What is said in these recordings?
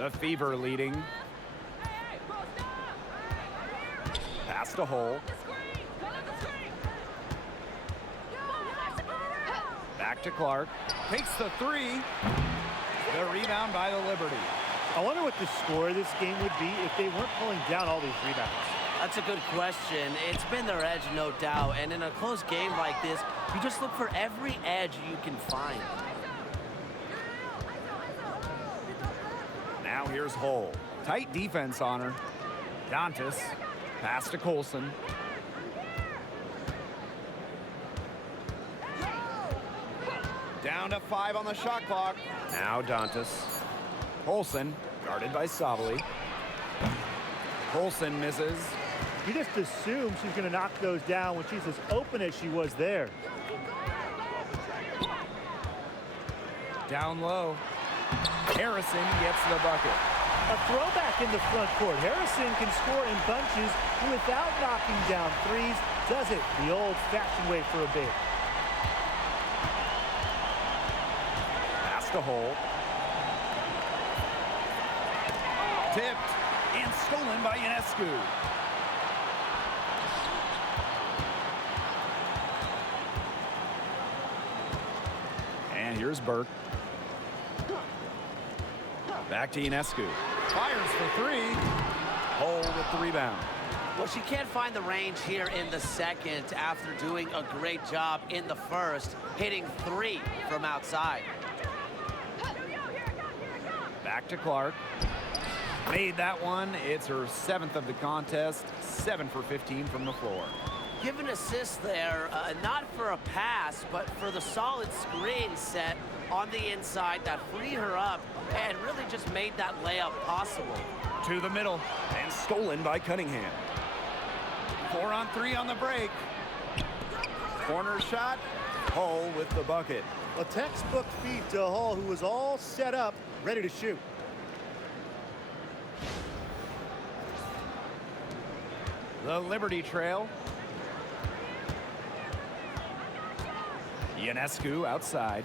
The Fever leading. Pass to Hole. Back to Clark. Takes the three. The rebound by the Liberty. I wonder what the score of this game would be if they weren't pulling down all these rebounds. That's a good question. It's been their edge, no doubt. And in a close game like this, you just look for every edge you can find. Now here's Hole. Tight defense on her. Dantas. Pass to Colson. Down to 5 on the shot clock. Now Dantas. Colson, guarded by Sabali. Colson misses. You just assume she's going to knock those down when she's as open as she was there. Down low. Harrison gets the bucket. A throwback in the front court. Harrison can score in bunches without knocking down threes. Does it the old-fashioned way for a big. Pass to Hole. Tipped and stolen by Ionescu. And here's Burke. Back to Ionescu. Fires for three. Hole with the rebound. Well, she can't find the range here in the second after doing a great job in the first, hitting 3 from outside. Back to Clark. Made that one. It's her 7th of the contest. 7 for 15 from the floor. Give an assist there, not for a pass, but for the solid screen set on the inside that freed her up and really just made that layup possible. To the middle and stolen by Cunningham. 4 on 3 on the break. Corner shot. Hole with the bucket. A textbook feed to Hall, who was all set up, ready to shoot. The Liberty trail. Ionescu outside.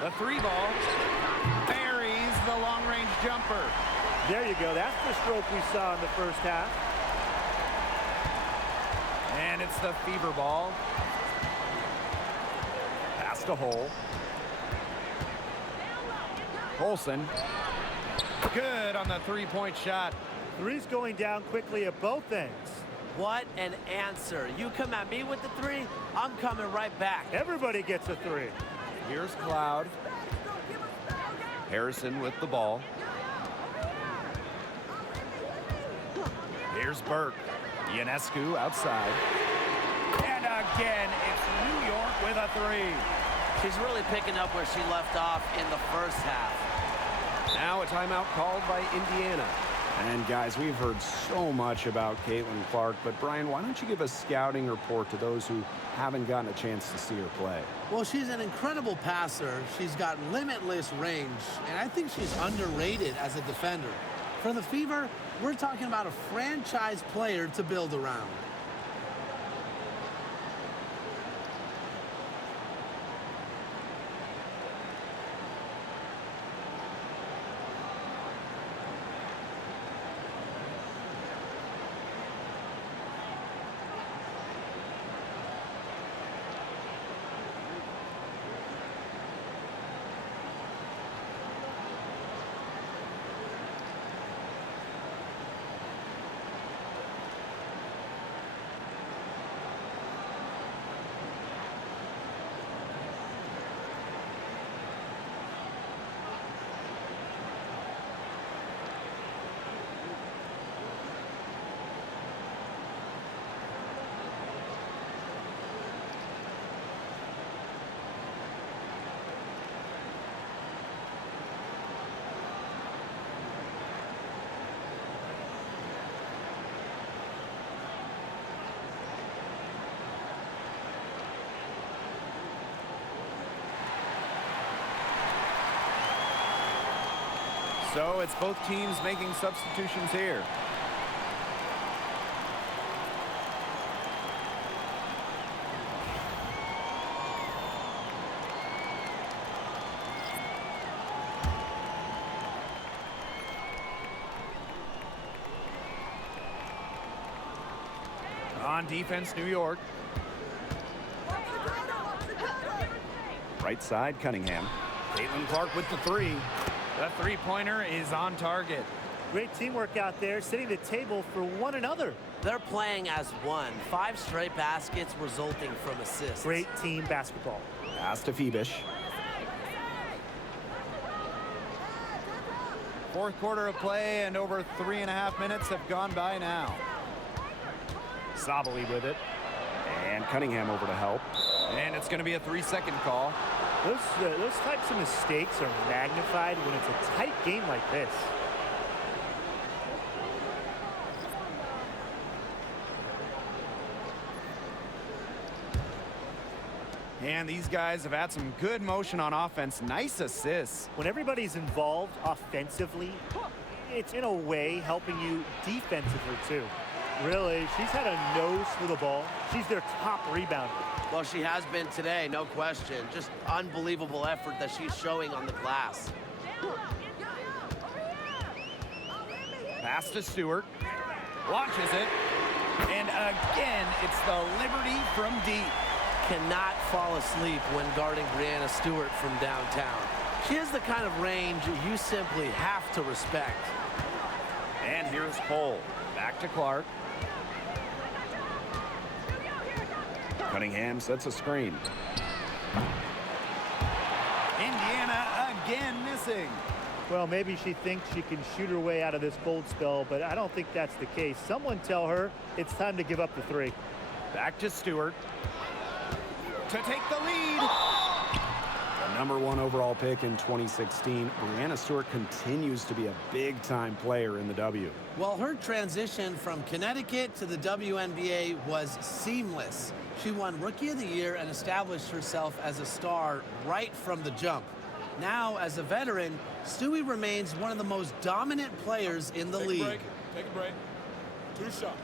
The 3 ball. Buries the long-range jumper. There you go. That's the stroke we saw in the first half. And it's the Fever ball. Pass to Hole. Colson. Good on the 3-point shot. Three's going down quickly at both ends. What an answer. You come at me with the 3, I'm coming right back. Everybody gets a 3. Here's Cloud. Harrison with the ball. Here's Burke. Ionescu outside. And again, it's New York with a 3. She's really picking up where she left off in the first half. Now a timeout called by Indiana. And guys, we've heard so much about Caitlin Clark, but Brian, why don't you give a scouting report to those who haven't gotten a chance to see her play? Well, she's an incredible passer. She's got limitless range, and I think she's underrated as a defender. For the Fever, we're talking about a franchise player to build around. So it's both teams making substitutions here. On defense, New York. Right side, Cunningham. Caitlin Clark with the three. The three-pointer is on target. Great teamwork out there, setting the table for one another. They're playing as one. 5 straight baskets resulting from assists. Great team basketball. Pass to Phoebish. Fourth quarter of play, and over 3.5 minutes have gone by now. Sabali with it. And Cunningham over to help. And it's going to be a 3-second call. Those types of mistakes are magnified when it's a tight game like this. And these guys have had some good motion on offense. Nice assists. When everybody's involved offensively, it's in a way helping you defensively too. Really, she's had a nose for the ball. She's their top rebounder. Well, she has been today, no question. Just unbelievable effort that she's showing on the glass. Pass to Stewart. Launches it. And again, it's the Liberty from deep. Cannot fall asleep when guarding Brianna Stewart from downtown. She has the kind of range you simply have to respect. And here's Cole. Back to Clark. Cunningham sets a screen. Indiana again missing. Well, maybe she thinks she can shoot her way out of this cold spell, but I don't think that's the case. Someone tell her it's time to give up the three. Back to Stewart. To take the lead. The #1 overall pick in 2016, Brianna Stewart continues to be a big-time player in the W. Well, her transition from Connecticut to the WNBA was seamless. She won Rookie of the Year and established herself as a star right from the jump. Now, as a veteran, Stewie remains one of the most dominant players in the league. Take a break. 2 shots.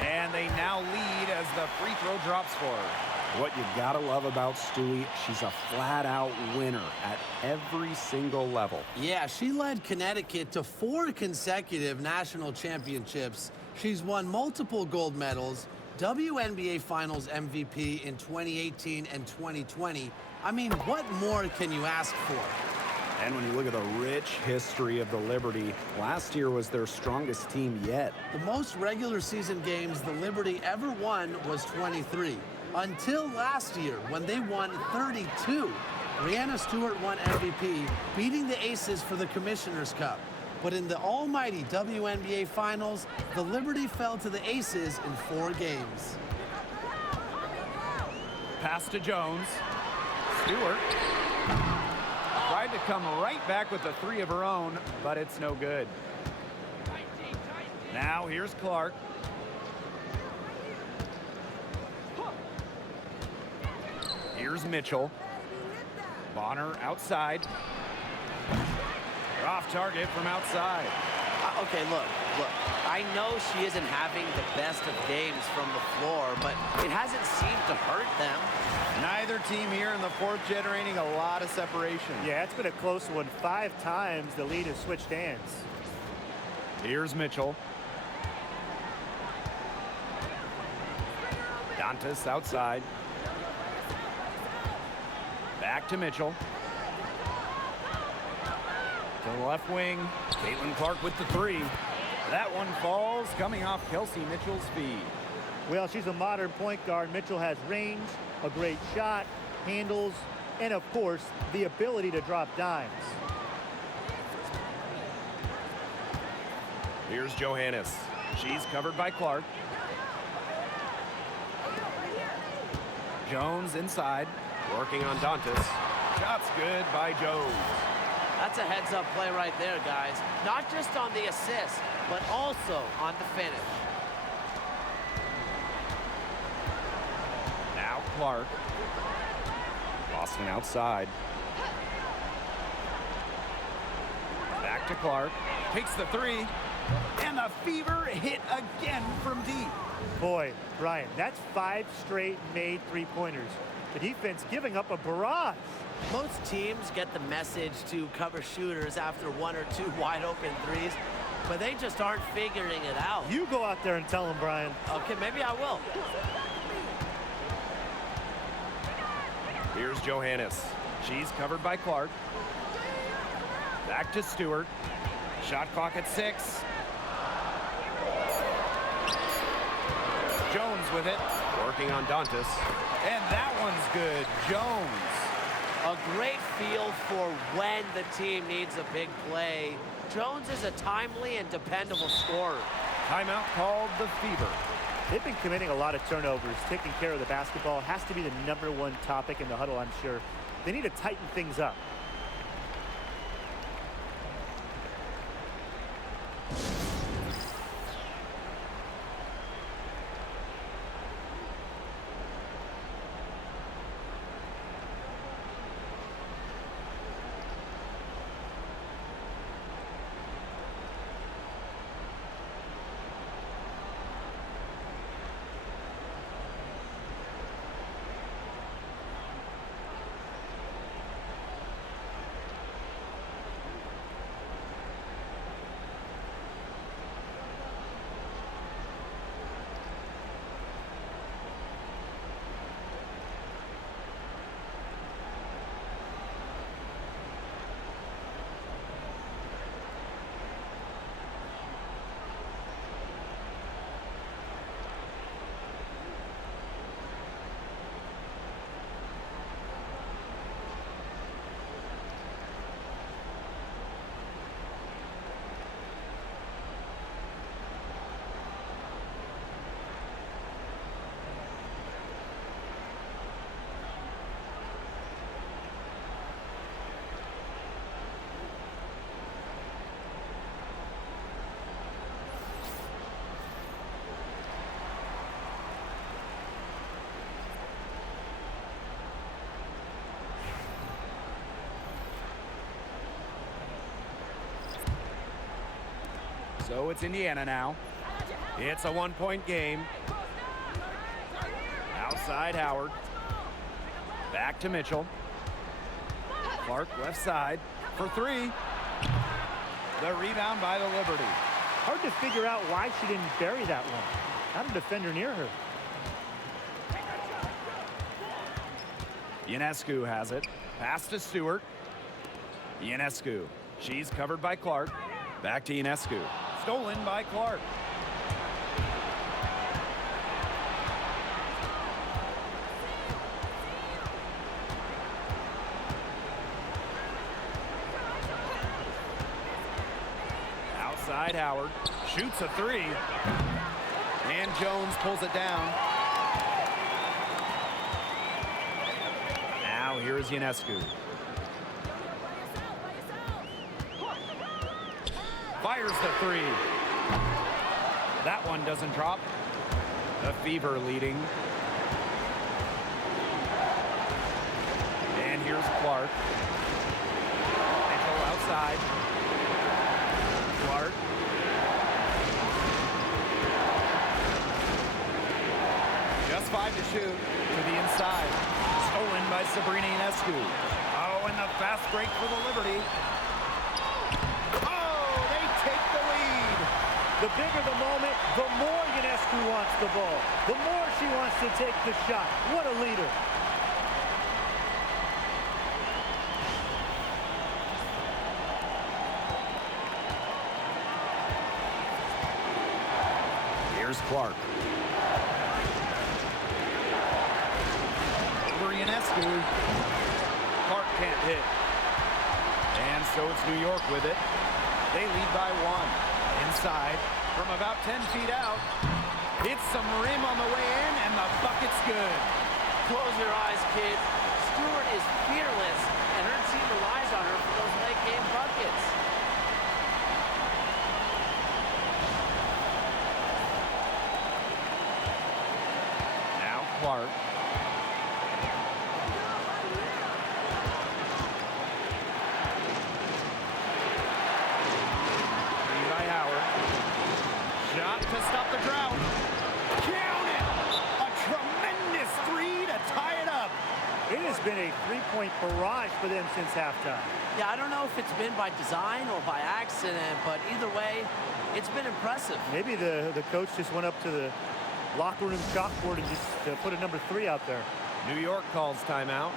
And they now lead as the free throw drops for her. What you gotta love about Stewie, she's a flat-out winner at every single level. Yeah, she led Connecticut to 4 consecutive national championships. She's won multiple gold medals, WNBA Finals MVP in 2018 and 2020. I mean, what more can you ask for? And when you look at the rich history of the Liberty, last year was their strongest team yet. The most regular season games the Liberty ever won was 23. Until last year, when they won 32. Brianna Stewart won MVP, beating the Aces for the Commissioner's Cup. But in the almighty WNBA Finals, the Liberty fell to the Aces in 4 games. Pass to Jones. Stewart tried to come right back with the three of her own, but it's no good. Now here's Clark. Here's Mitchell. Bonner outside. They're off target from outside. Okay, look. I know she isn't having the best of games from the floor, but it hasn't seemed to hurt them. Neither team here in the fourth generating a lot of separation. Yeah, it's been a close one. 5 times the lead has switched hands. Here's Mitchell. Dantas outside. Back to Mitchell. To the left wing. Caitlin Clark with the three. That one falls, coming off Kelsey Mitchell's feed. Well, she's a modern point guard. Mitchell has range, a great shot, handles, and of course, the ability to drop dimes. Here's Johannes. She's covered by Clark. Jones inside, working on Dantas. Shot's good by Jones. That's a heads-up play right there, guys. Not just on the assist, but also on the finish. Now Clark. Boston outside. Back to Clark. Takes the three. And the Fever hit again from deep. Boy, Brian, that's 5 straight made three-pointers. The defense giving up a barrage. Most teams get the message to cover shooters after 1 or 2 wide open threes, but they just aren't figuring it out. You go out there and tell them, Brian. Okay, maybe I will. Here's Johannes. She's covered by Clark. Back to Stewart. Shot clock at 6. Jones with it. Working on Dantas. And that one's good. Jones. A great feel for when the team needs a big play. Jones is a timely and dependable scorer. Timeout called the Fever. They've been committing a lot of turnovers. Taking care of the basketball has to be the #1 topic in the huddle, I'm sure. They need to tighten things up. So it's Indiana now. It's a 1-point game. Outside Howard. Back to Mitchell. Clark left side for 3. The rebound by the Liberty. Hard to figure out why she didn't bury that one. Not a defender near her. Ionescu has it. Pass to Stewart. Ionescu. She's covered by Clark. Back to Ionescu. Stolen by Clark. Outside Howard. Shoots a 3. And Jones pulls it down. Now here's Ionescu. Fires the 3. That one doesn't drop. The Fever leading. And here's Clark. Mitchell outside. Clark. Just 5 to shoot to the inside. Stolen by Sabrina Ionescu. Oh, and the fast break for the Liberty. The bigger the moment, the more Ionescu wants the ball. The more she wants to take the shot. What a leader. Here's Clark. Over Ionescu. Clark can't hit. And so it's New York with it. They lead by 1. Inside, from about 10 feet out, hits some rim on the way in, and the bucket's good. Close your eyes, kids. Stewart is fearless, and her team relies on her for those late game buckets. Now Clark. Shot to stop the drought. Count it! A tremendous 3 to tie it up. 3-point barrage for them since halftime. Yeah, I don't know if it's been by design or by accident, but either way, it's been impressive. Maybe the coach just went up to the locker room chalkboard and just put a number 3 out there. New York calls timeout.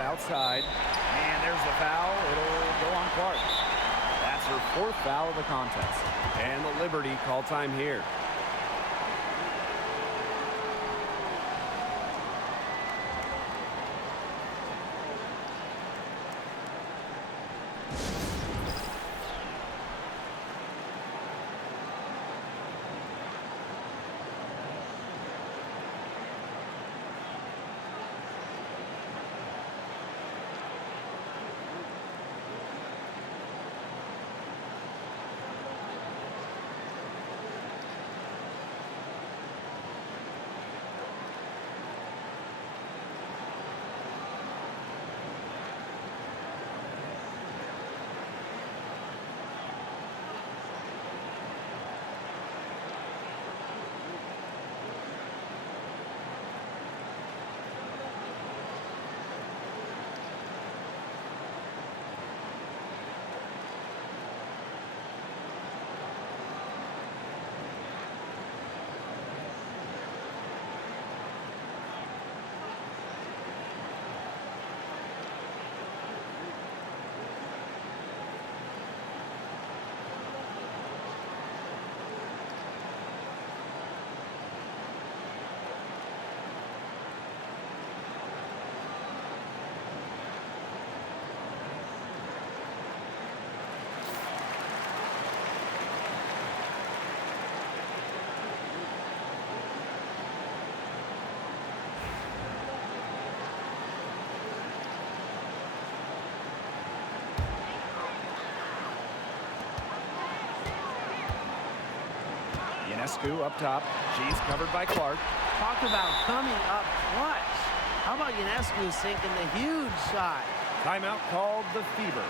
Outside, and there's the foul. It'll go on Clark. That's her 4th foul of the contest. And the Liberty call time here. Ionescu up top. She's covered by Clark. Talk about coming up clutch. How about Ionescu sinking the huge shot? Timeout called the Fever.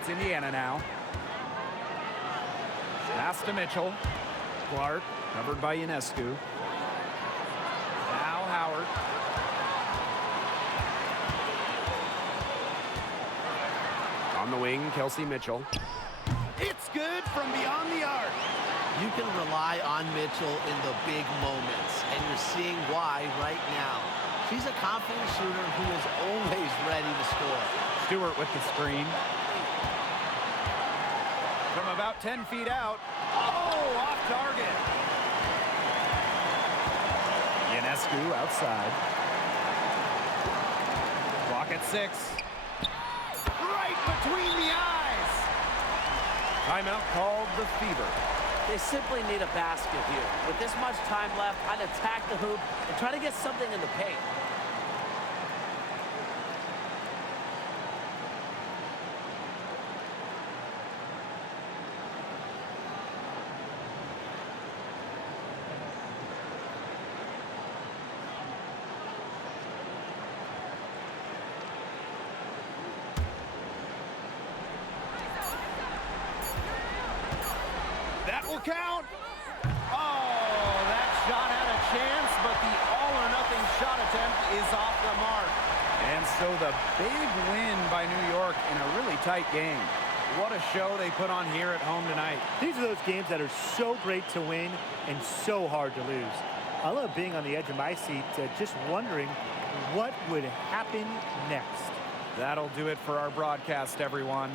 it's Indiana now. Pass to Mitchell. Clark, covered by Ionescu. Now Howard. On the wing, Kelsey Mitchell. It's good from beyond the arc. You can rely on Mitchell in the big moments, and you're seeing why right now. She's a confident shooter who is always ready to score. Stewart with the screen. From about 10 feet out. Oh, off target. Ionescu outside. Clock at 6. Right between the eyes. Timeout called the Fever. They simply need a basket here. With this much time left, I'd attack the hoop and try to get something in the paint. That will count. Oh, that shot had a chance, but the all-or-nothing shot attempt is off the mark. And so the big win by New York in a really tight game. What a show they put on here at home tonight. These are those games that are so great to win and so hard to lose. I love being on the edge of my seat, just wondering what would happen next. That'll do it for our broadcast, everyone.